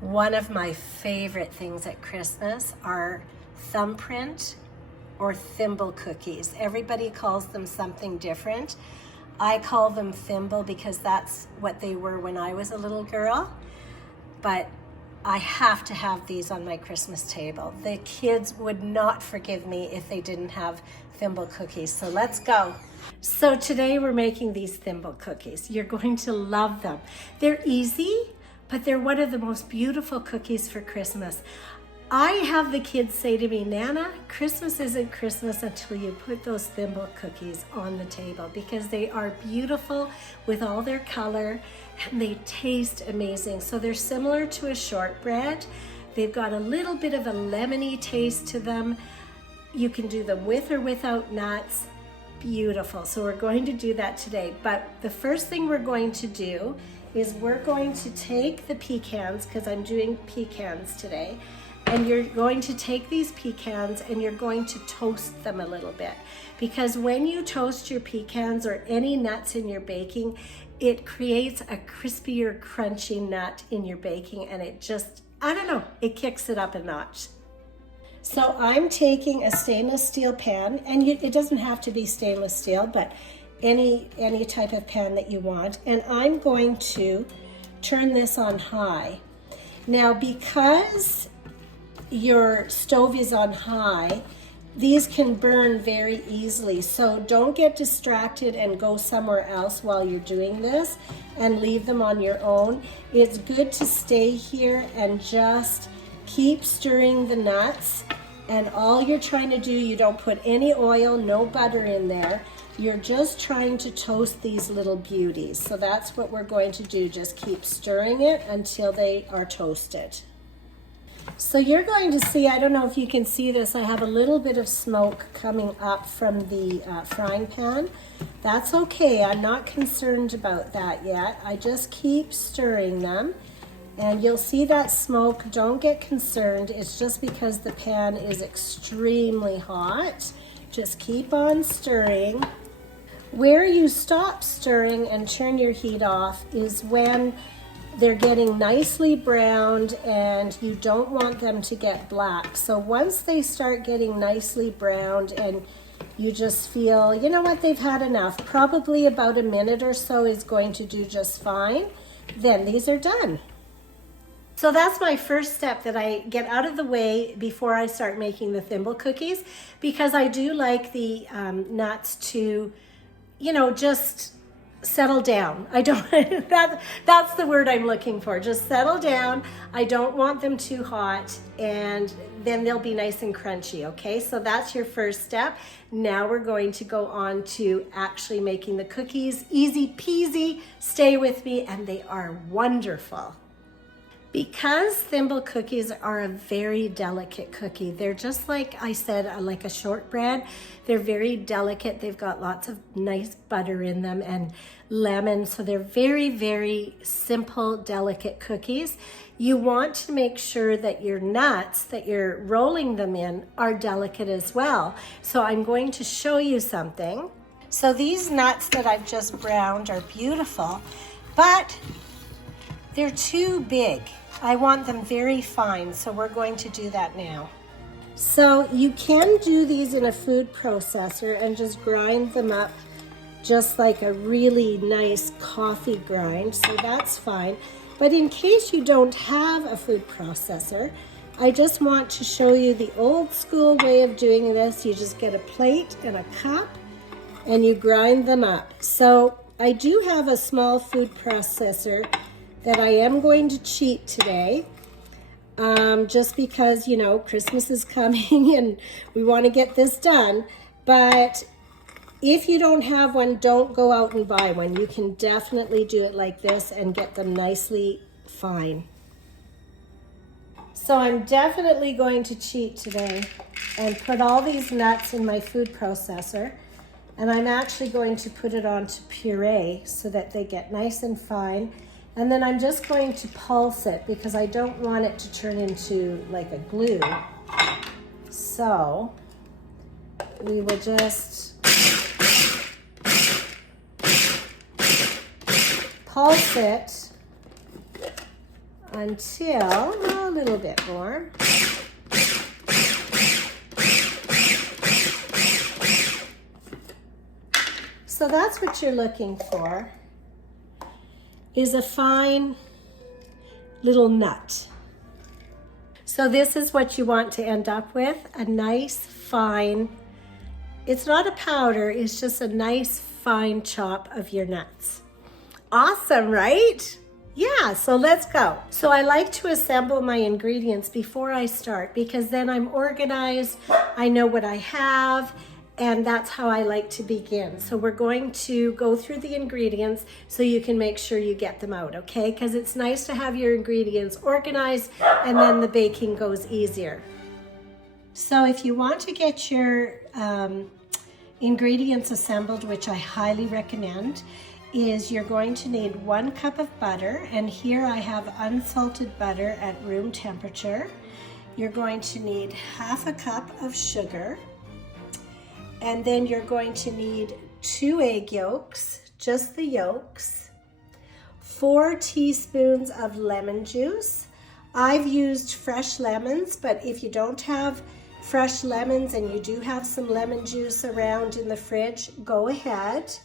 One of my favorite things at Christmas are Thumbprint or Thimble cookies. Everybody calls them something different. I call them Thimble because that's what they were when I was a little girl. But I have to have these on my Christmas table. The kids would not forgive me if they didn't have Thimble cookies. So let's go. So today we're making these Thimble cookies. You're going to love them. They're easy, but they're one of the most beautiful cookies for Christmas. I have the kids say to me, Nana, Christmas isn't Christmas until you put those Thimble cookies on the table, because they are beautiful with all their color and they taste amazing. So they're similar to a shortbread. They've got a little bit of a lemony taste to them. You can do them with or without nuts. Beautiful. So we're going to do that today. But the first thing we're going to do is we're going to take the pecans, because I'm doing pecans today, and you're going to take these pecans and you're going to toast them a little bit, because when you toast your pecans or any nuts in your baking, it creates a crispier, crunchy nut in your baking, and it just, I don't know, it kicks it up a notch. So I'm taking a stainless steel pan, and it doesn't have to be stainless steel, but any type of pan that you want, and I'm going to turn this on high. Now, because your stove is on high, these can burn very easily, so don't get distracted and go somewhere else while you're doing this and leave them on your own. It's good to stay here and just keep stirring the nuts, and all you're trying to do, you don't put any oil, no butter in there. You're just trying to toast these little beauties. So that's what we're going to do. Just keep stirring it until they are toasted. So you're going to see, I don't know if you can see this, I have a little bit of smoke coming up from the frying pan. That's okay, I'm not concerned about that yet. I just keep stirring them, and you'll see that smoke. Don't get concerned, it's just because the pan is extremely hot. Just keep on stirring. Where you stop stirring and turn your heat off is when they're getting nicely browned and you don't want them to get black. So once they start getting nicely browned and you just feel, you know what, they've had enough, probably about a minute or so is going to do just fine, then these are done. So that's my first step that I get out of the way before I start making the Thimble cookies, because I do like the nuts to, you know, just settle down. I don't, that's the word I'm looking for. Just settle down. I don't want them too hot, and then they'll be nice and crunchy, okay? So that's your first step. Now we're going to go on to actually making the cookies. Easy peasy, stay with me, and they are wonderful. Because Thimble cookies are a very delicate cookie, they're just like I said, like a shortbread. They're very delicate. They've got lots of nice butter in them and lemon. So they're very, very simple, delicate cookies. You want to make sure that your nuts that you're rolling them in are delicate as well. So I'm going to show you something. So these nuts that I've just browned are beautiful, but they're too big. I want them very fine, so we're going to do that now. So you can do these in a food processor and just grind them up just like a really nice coffee grind, so that's fine. But in case you don't have a food processor, I just want to show you the old school way of doing this. You just get a plate and a cup and you grind them up. So I do have a small food processor that I am going to cheat today, just because, you know, Christmas is coming and we want to get this done. But if you don't have one, don't go out and buy one. You can definitely do it like this and get them nicely fine. So I'm definitely going to cheat today and put all these nuts in my food processor, and I'm actually going to put it onto puree so that they get nice and fine. And then I'm just going to pulse it because I don't want it to turn into like a glue. So we will just pulse it until a little bit more. So that's what you're looking for, is a fine little nut. So this is what you want to end up with, a nice fine, it's not a powder, it's just a nice fine chop of your nuts. Awesome, right? Yeah, so let's go. So I like to assemble my ingredients before I start because then I'm organized, I know what I have, and that's how I like to begin. So we're going to go through the ingredients so you can make sure you get them out, okay? Because it's nice to have your ingredients organized and then the baking goes easier. So if you want to get your ingredients assembled, which I highly recommend, is you're going to need 1 cup of butter, and here I have unsalted butter at room temperature. You're going to need 1/2 cup of sugar, and then you're going to need 2 egg yolks, just the yolks, 4 teaspoons of lemon juice. I've used fresh lemons, but if you don't have fresh lemons and you do have some lemon juice around in the fridge, go ahead.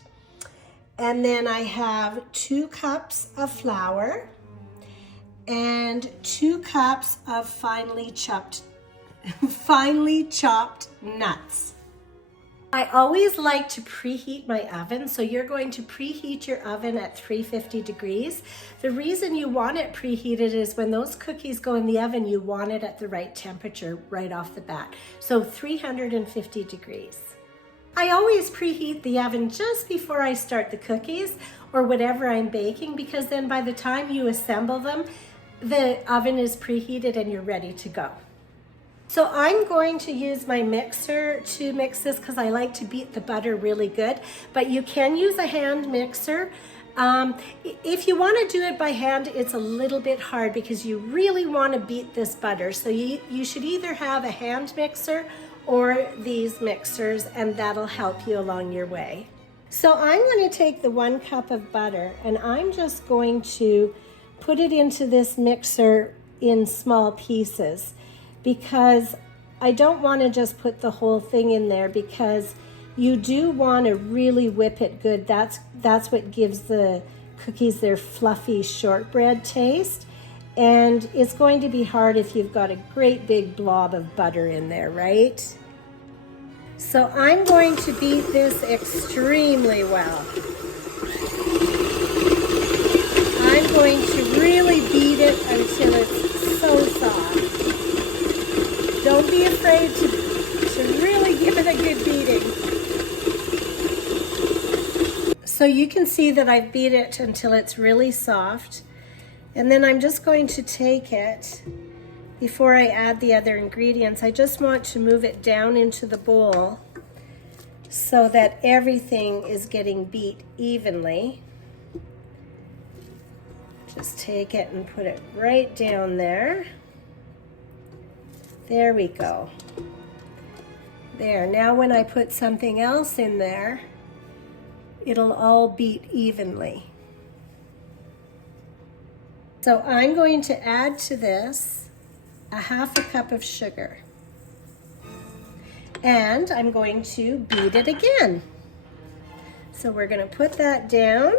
And then I have 2 cups of flour and 2 cups of finely chopped nuts. I always like to preheat my oven, so you're going to preheat your oven at 350 degrees. The reason you want it preheated is when those cookies go in the oven, you want it at the right temperature right off the bat. So 350 degrees. I always preheat the oven just before I start the cookies or whatever I'm baking, because then by the time you assemble them, the oven is preheated and you're ready to go. So I'm going to use my mixer to mix this because I like to beat the butter really good, but you can use a hand mixer. If you want to do it by hand, it's a little bit hard because you really want to beat this butter. So you should either have a hand mixer or these mixers, and that'll help you along your way. So I'm going to take the 1 cup of butter and I'm just going to put it into this mixer in small pieces, because I don't want to just put the whole thing in there, because you do want to really whip it good. That's what gives the cookies their fluffy shortbread taste. And it's going to be hard if you've got a great big blob of butter in there, right? So I'm going to beat this extremely well. I'm going to really beat it until it's so soft. Don't be afraid to really give it a good beating. So you can see that I've beat it until it's really soft. And then I'm just going to take it, before I add the other ingredients, I just want to move it down into the bowl so that everything is getting beat evenly. Just take it and put it right down there. There we go. There, now when I put something else in there, it'll all beat evenly. So I'm going to add to this 1/2 cup of sugar. And I'm going to beat it again. So we're going to put that down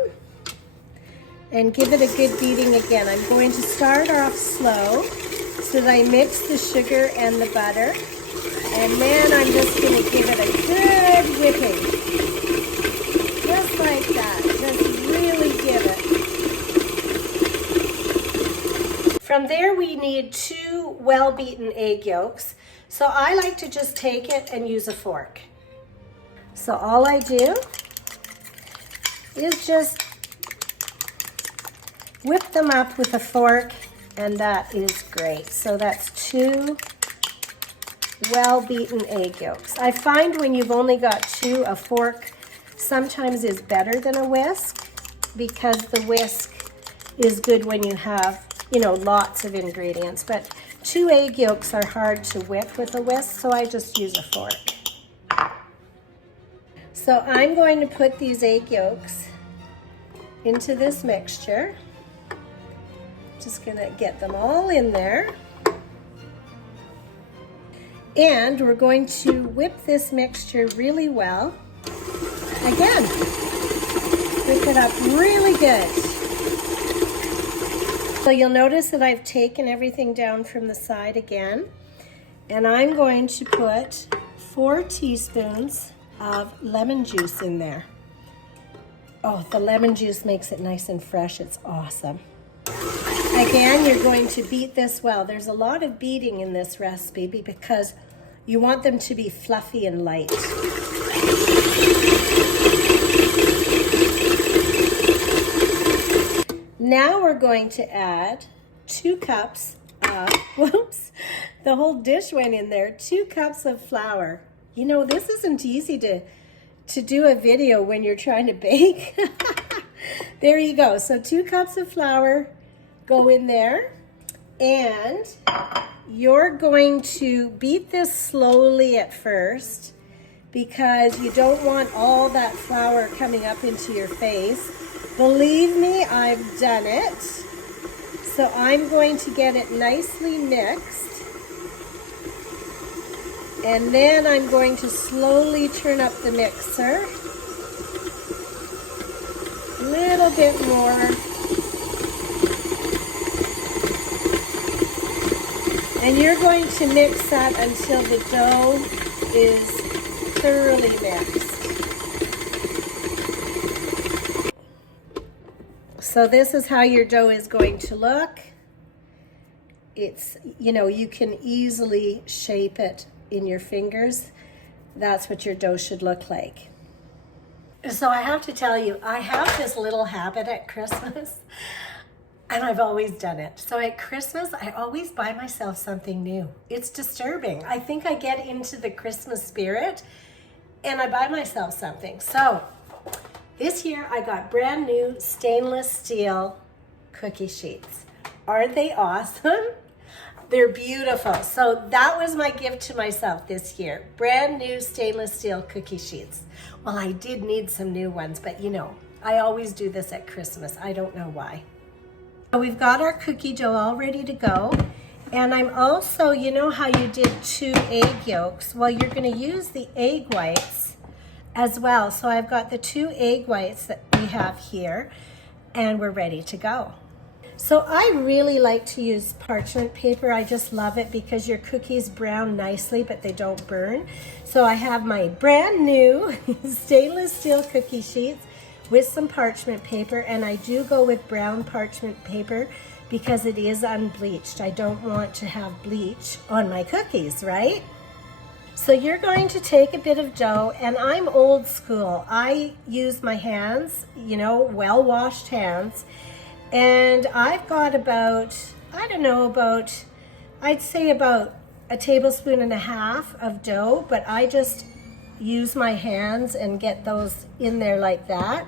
and give it a good beating again. I'm going to start off slow so that I mix the sugar and the butter. And then I'm just going to give it a good whipping. Just like that. Just really give it. From there, we need 2 well-beaten egg yolks. So I like to just take it and use a fork. So all I do is just whip them up with a fork, and that is great. So that's 2 well-beaten egg yolks. I find when you've only got 2, a fork sometimes is better than a whisk, because the whisk is good when you have, you know, lots of ingredients. But 2 egg yolks are hard to whip with a whisk, so I just use a fork. So I'm going to put these egg yolks into this mixture. Just gonna get them all in there. And we're going to whip this mixture really well. Again, whip it up really good. So you'll notice that I've taken everything down from the side again. And I'm going to put 4 teaspoons of lemon juice in there. Oh, the lemon juice makes it nice and fresh. It's awesome. Again, you're going to beat this well. There's a lot of beating in this recipe because you want them to be fluffy and light. Now we're going to add 2 cups of, whoops, the whole dish went in there, 2 cups of flour. You know, this isn't easy to do a video when you're trying to bake. There you go. So 2 cups of flour go in there, and you're going to beat this slowly at first because you don't want all that flour coming up into your face. Believe me, I've done it. So I'm going to get it nicely mixed, and then I'm going to slowly turn up the mixer a little bit more. And you're going to mix that until the dough is thoroughly mixed. So this is how your dough is going to look. It's, you know, you can easily shape it in your fingers. That's what your dough should look like. So I have to tell you, I have this little habit at Christmas. And I've always done it. So at Christmas, I always buy myself something new. It's disturbing. I think I get into the Christmas spirit and I buy myself something. So this year I got brand new stainless steel cookie sheets. Aren't they awesome? They're beautiful. So that was my gift to myself this year. Brand new stainless steel cookie sheets. Well, I did need some new ones, but you know, I always do this at Christmas. I don't know why. We've got our cookie dough all ready to go. And I'm also, you know how you did 2 egg yolks? Well, you're going to use the egg whites as well. So I've got the 2 egg whites that we have here, and we're ready to go. So I really like to use parchment paper. I just love it because your cookies brown nicely, but they don't burn. So I have my brand new stainless steel cookie sheets with some parchment paper, and I do go with brown parchment paper because it is unbleached. I don't want to have bleach on my cookies, right? So you're going to take a bit of dough, and I'm old school. I use my hands, you know, well-washed hands, and I've got about, I don't know, I'd say about 1.5 tablespoons of dough, but I just use my hands and get those in there like that.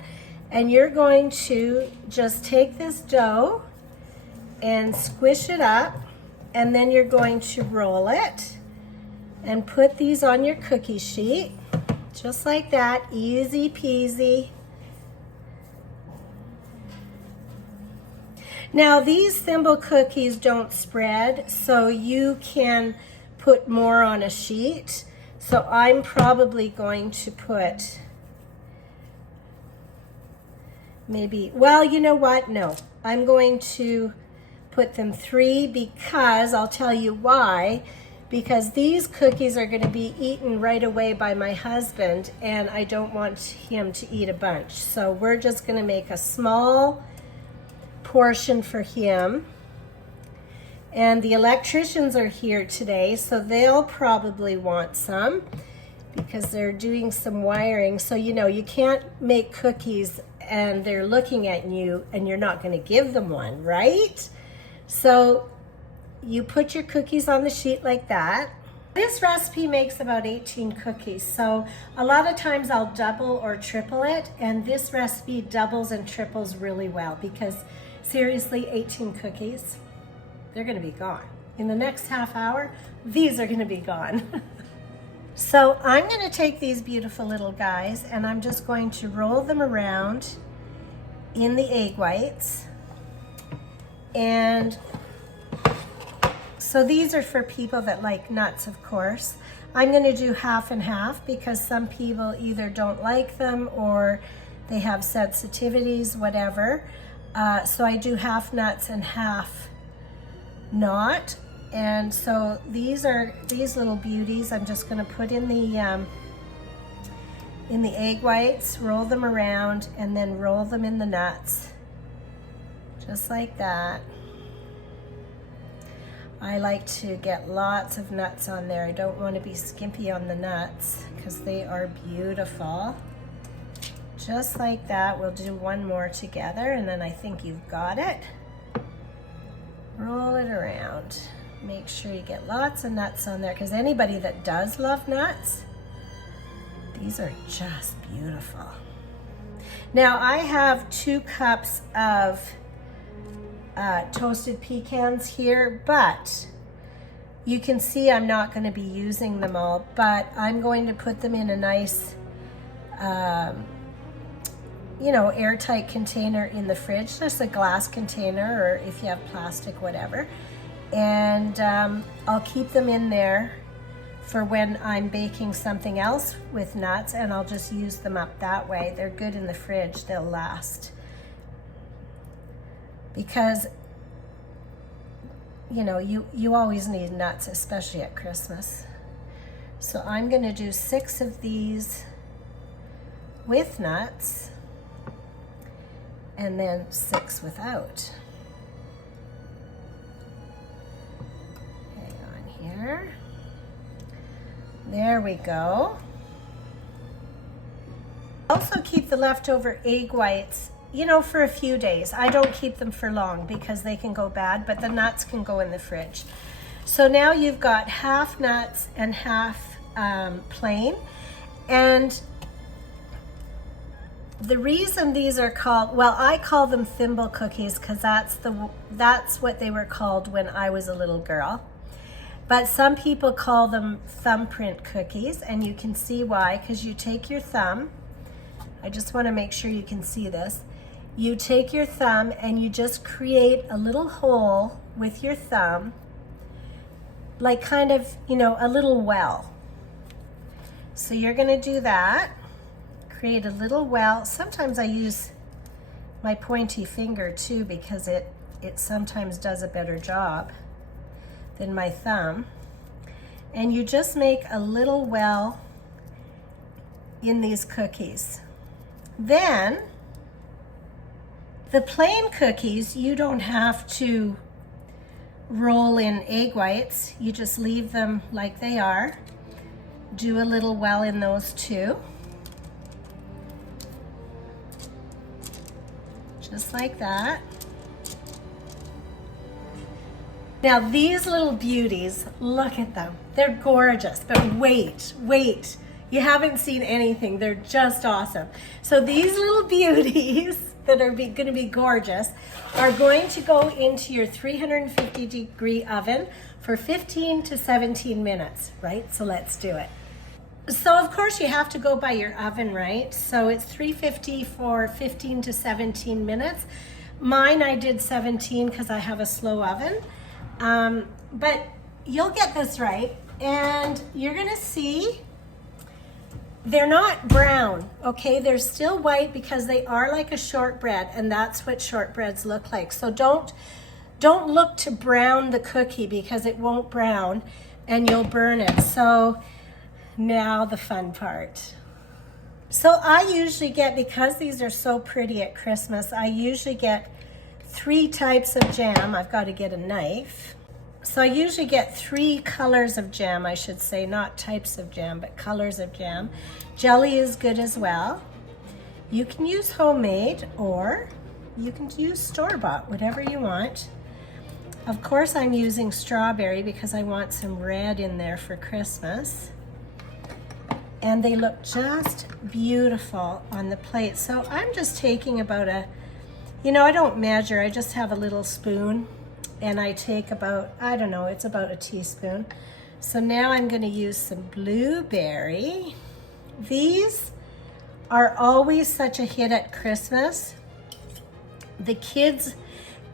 And you're going to just take this dough and squish it up, and then you're going to roll it and put these on your cookie sheet just like that. Easy peasy. Now these Thimble cookies don't spread, so you can put more on a sheet. So I'm probably going to put maybe, well, you know what? No, I'm going to put them 3 because I'll tell you why. Because these cookies are going to be eaten right away by my husband, and I don't want him to eat a bunch. So we're just going to make a small portion for him. And the electricians are here today, so they'll probably want some because they're doing some wiring. So, you know, you can't make cookies and they're looking at you and you're not going to give them one, right? So you put your cookies on the sheet like that. This recipe makes about 18 cookies, so a lot of times I'll double or triple it, and this recipe doubles and triples really well because seriously, 18 cookies, they're going to be gone. In the next half hour, these are going to be gone. So I'm going to take these beautiful little guys and I'm just going to roll them around in the egg whites. And so these are for people that like nuts, of course. I'm gonna do half and half because some people either don't like them or they have sensitivities, whatever. So I do half nuts and half not. And so these little beauties I'm just gonna put in the egg whites, roll them around, and then roll them in the nuts. Just like that. I like to get lots of nuts on there. I don't want to be skimpy on the nuts because they are beautiful. Just like that. We'll do one more together and then I think you've got it. Roll it around. Make sure you get lots of nuts on there because anybody that does love nuts, these are just beautiful. Now I have 2 cups of toasted pecans here, but you can see I'm not going to be using them all, but I'm going to put them in a nice you know, airtight container in the fridge, just a glass container, or if you have plastic, whatever. And I'll keep them in there for when I'm baking something else with nuts, and I'll just use them up that way. They're good in the fridge, they'll last. Because, you know, you always need nuts, especially at Christmas. So I'm gonna do 6 of these with nuts, and then 6 without. Hang on here. There we go. Also keep the leftover egg whites, you know, for a few days. I don't keep them for long because they can go bad, but the nuts can go in the fridge. So now you've got half nuts and half plain. And the reason these are called, well, I call them Thimble cookies because that's what they were called when I was a little girl. But some people call them Thumbprint cookies, and you can see why, because you take your thumb, I just want to make sure you can see this. You take your thumb and you just create a little hole with your thumb, like kind of, you know, a little well. So you're going to do that. Create a little well. Sometimes I use my pointy finger too because it sometimes does a better job than my thumb. And you just make a little well in these cookies. Then the plain cookies, you don't have to roll in egg whites. You just leave them like they are. Do a little well in those too. Just like that. Now these little beauties, look at them. They're gorgeous, but wait. You haven't seen anything. They're just awesome. So these little beauties that are gonna be gorgeous are going to go into your 350-degree oven for 15 to 17 minutes, right? So let's do it. So of course you have to go by your oven, right? So it's 350 for 15 to 17 minutes. Mine, I did 17 because I have a slow oven. But you'll get this right, and you're gonna see they're not brown, okay? They're still white because they are like a shortbread, and that's what shortbreads look like. So don't look to brown the cookie because it won't brown and you'll burn it. So now the fun part. So I usually get, because these are so pretty at Christmas, I usually get 3 types of jam. I've got to get a knife. So I usually get 3 colors of jam, I should say, not types of jam, but colors of jam. Jelly is good as well. You can use homemade or you can use store-bought, whatever you want. Of course I'm using strawberry because I want some red in there for Christmas. And they look just beautiful on the plate. So I'm just taking about you know, I don't measure, I just have a little spoon and I take about, I don't know, it's about a teaspoon. So now I'm gonna use some blueberry. These are always such a hit at Christmas. The kids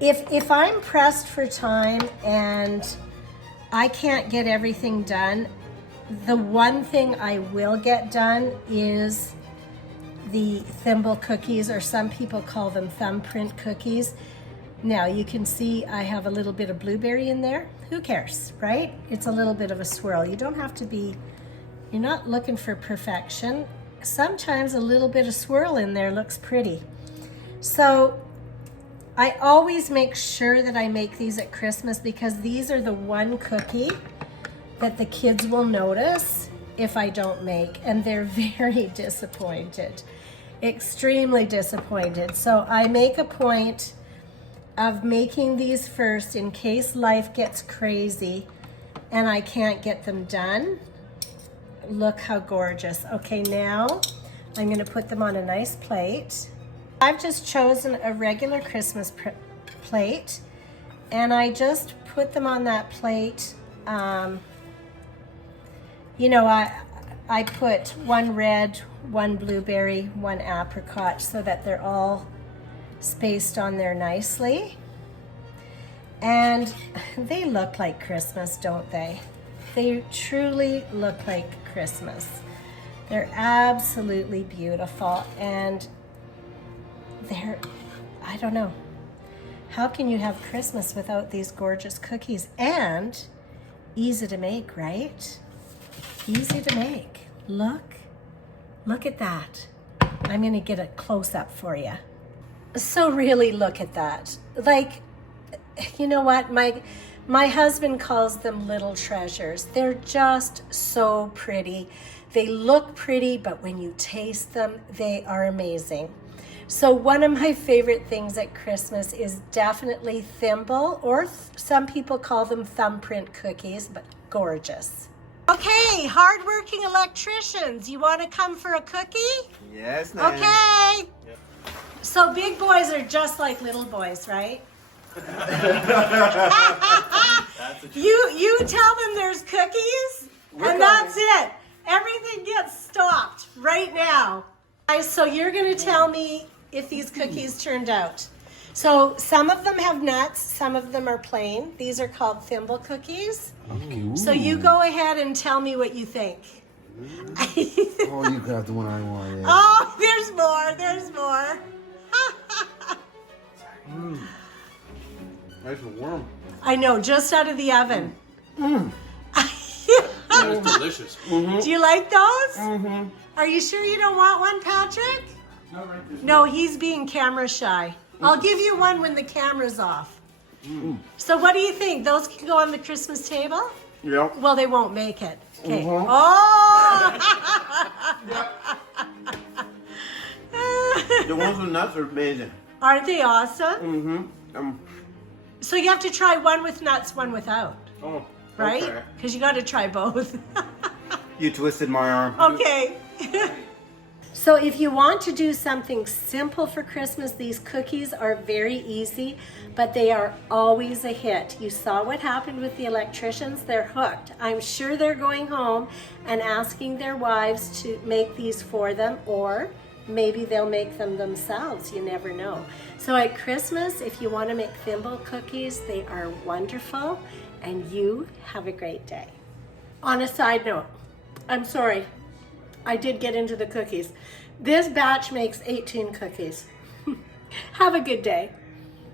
If I'm pressed for time and I can't get everything done, the one thing I will get done is the Thimble cookies, or some people call them Thumbprint cookies. Now you can see I have a little bit of blueberry in there. Who cares, right? It's a little bit of a swirl. You don't have to be, you're not looking for perfection. Sometimes a little bit of swirl in there looks pretty. So I always make sure that I make these at Christmas because these are the one cookie that the kids will notice if I don't make, and they're very disappointed, extremely disappointed. So I make a point of making these first in case life gets crazy and I can't get them done. Look how gorgeous. Okay, now I'm gonna put them on a nice plate. I've just chosen a regular Christmas plate, and I just put them on that plate. You know, I put one red, one blueberry, one apricot, so that they're all spaced on there nicely. And they look like Christmas, don't they? They truly look like Christmas. They're absolutely beautiful, and they're, I don't know, how can you have Christmas without these gorgeous cookies? And easy to make, right? Easy to make. Look at that. I'm gonna get a close up for you. So really look at that. Like, you know what? My husband calls them little treasures. They're just so pretty. They look pretty, but when you taste them, they are amazing. So one of my favorite things at Christmas is definitely Thimble, or some people call them Thumbprint cookies, but gorgeous. Okay, hardworking electricians, you want to come for a cookie? Yes, ma'am. Okay. Yep. So big boys are just like little boys, right? You tell them there's cookies, and that's it. Everything gets stopped right now. Guys, so you're going to tell me if these cookies turned out. So some of them have nuts, some of them are plain. These are called Thimble cookies. Okay. So you go ahead and tell me what you think. Oh, you got the one I want. Yeah. Oh, there's more. There's more. Nice and warm. I know, just out of the oven. That's delicious. Do you like those? Are you sure you don't want one, Patrick? No, he's being camera shy. I'll give you one when the camera's off. So what do you think? Those can go on the Christmas table? Yeah. Well, they won't make it. Okay. Oh! The ones with nuts are amazing. Aren't they awesome? So you have to try one with nuts, one without. Oh, right? okay. Because you got to try both. You twisted my arm. Okay. So if you want to do something simple for Christmas, these cookies are very easy, but they are always a hit. You saw what happened with the electricians. They're hooked. I'm sure they're going home and asking their wives to make these for them, or maybe they'll make them themselves. You never know. So at Christmas, if you want to make Thimble cookies, they are wonderful, and you have a great day. On a side note, I'm sorry, I did get into the cookies. This batch makes 18 cookies. Have a good day.